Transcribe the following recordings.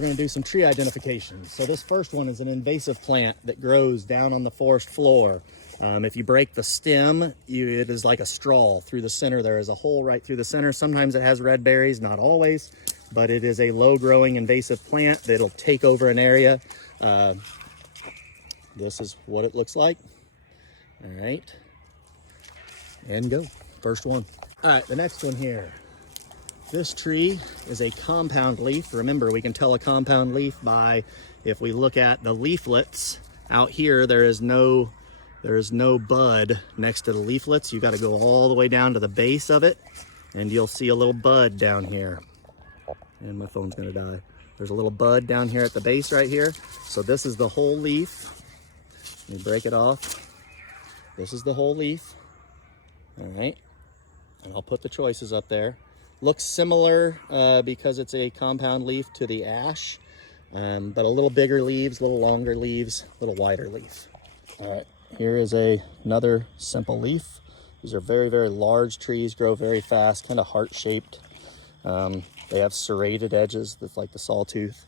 we're going to do some tree identification. So this first one is an invasive plant that grows down on the forest floor. If you break the stem, it is like a straw through the center. There is a hole right through the center. Sometimes it has red berries, not always, but it is a low-growing invasive plant that'll take over an area. This is what it looks like. All right, and go. First one. All right, the next one here. This tree is a compound leaf. Remember, we can tell a compound leaf by, if we look at the leaflets out here, there is no bud next to the leaflets. You got to go all the way down to the base of it, and you'll see a little bud down here. And my phone's gonna die. There's a little bud down here at the base right here. So this is the whole leaf. Let me break it off. This is the whole leaf. All right, and I'll put the choices up there. Looks similar because it's a compound leaf to the ash, but a little bigger leaves, a little longer leaves, a little wider leaf. All right, here is another simple leaf. These are very, very large trees, grow very fast, kind of heart-shaped. They have serrated edges that's like the sawtooth,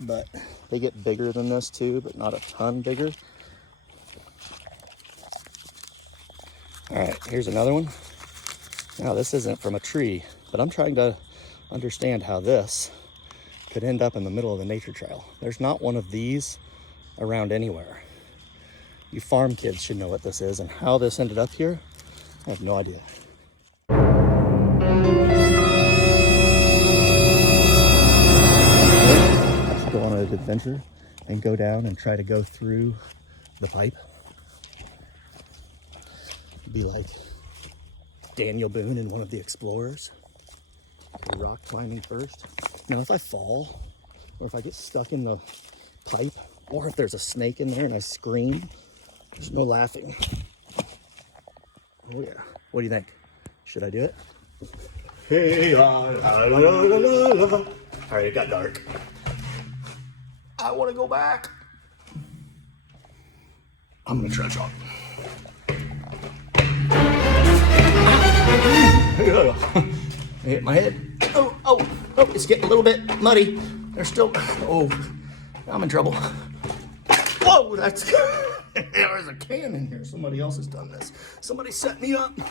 but they get bigger than this too, but not a ton bigger. All right, here's another one. Now this isn't from a tree, but I'm trying to understand how this could end up in the middle of the nature trail. There's not one of these around anywhere. You farm kids should know what this is, and how this ended up here, I have no idea. I should go on an adventure and go down and try to go through the pipe. Be like Daniel Boone in one of the Explorers. Rock climbing first. Now if I fall, or if I get stuck in the pipe, or if there's a snake in there and I scream, there's no laughing. Oh yeah. What do you think? Should I do it? Hey, la, la, la, la, la, la. All right, it got dark. I want to go back. I'm gonna trudge on. I hit my head. Oh, it's getting a little bit muddy. There's still, I'm in trouble. Whoa, that's, there's a can in here. Somebody else has done this. Somebody set me up. It's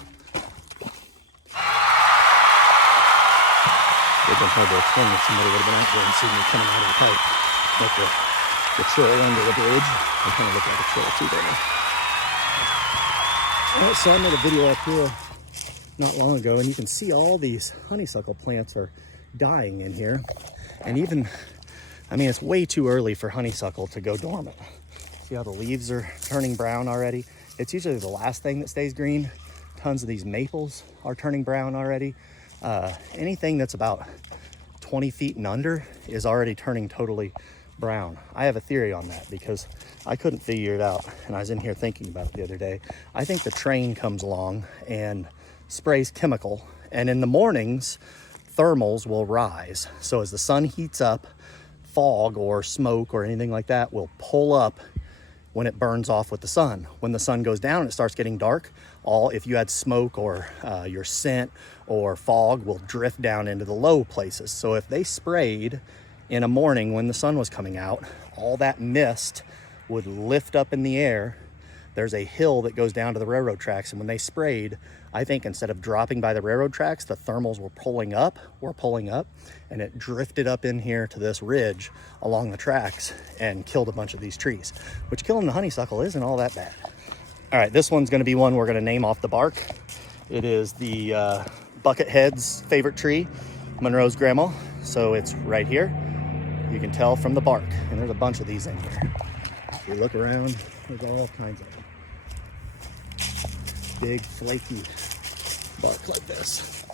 been hard to explain if somebody would have been out there and seen me coming out of the pipe. Like the trail under the bridge. I kind of look like a trail too, don't I? All right, so I made a video up here not long ago, and you can see all these honeysuckle plants are dying in here. And even, I mean, it's way too early for honeysuckle to go dormant. See how the leaves are turning brown already? It's usually the last thing that stays green. Tons of these maples are turning brown already. Anything that's about 20 feet and under is already turning totally brown. I have a theory on that because I couldn't figure it out, and I was in here thinking about it the other day. I think the train comes along and sprays chemical, and in the mornings thermals will rise. So as the sun heats up, fog or smoke or anything like that will pull up when it burns off with the sun. When the sun goes down and it starts getting dark, if you had smoke or your scent or fog will drift down into the low places. So if they sprayed in a morning when the sun was coming out, all that mist would lift up in the air. There's a hill that goes down to the railroad tracks, and when they sprayed, I think instead of dropping by the railroad tracks, the thermals were pulling up, and it drifted up in here to this ridge along the tracks and killed a bunch of these trees, which killing the honeysuckle isn't all that bad. All right, this one's gonna be one we're gonna name off the bark. It is the Buckethead's favorite tree, Monroe's grandma. So it's right here. You can tell from the bark, and there's a bunch of these in here. If you look around, there's all kinds of them. Big, flaky bark like this.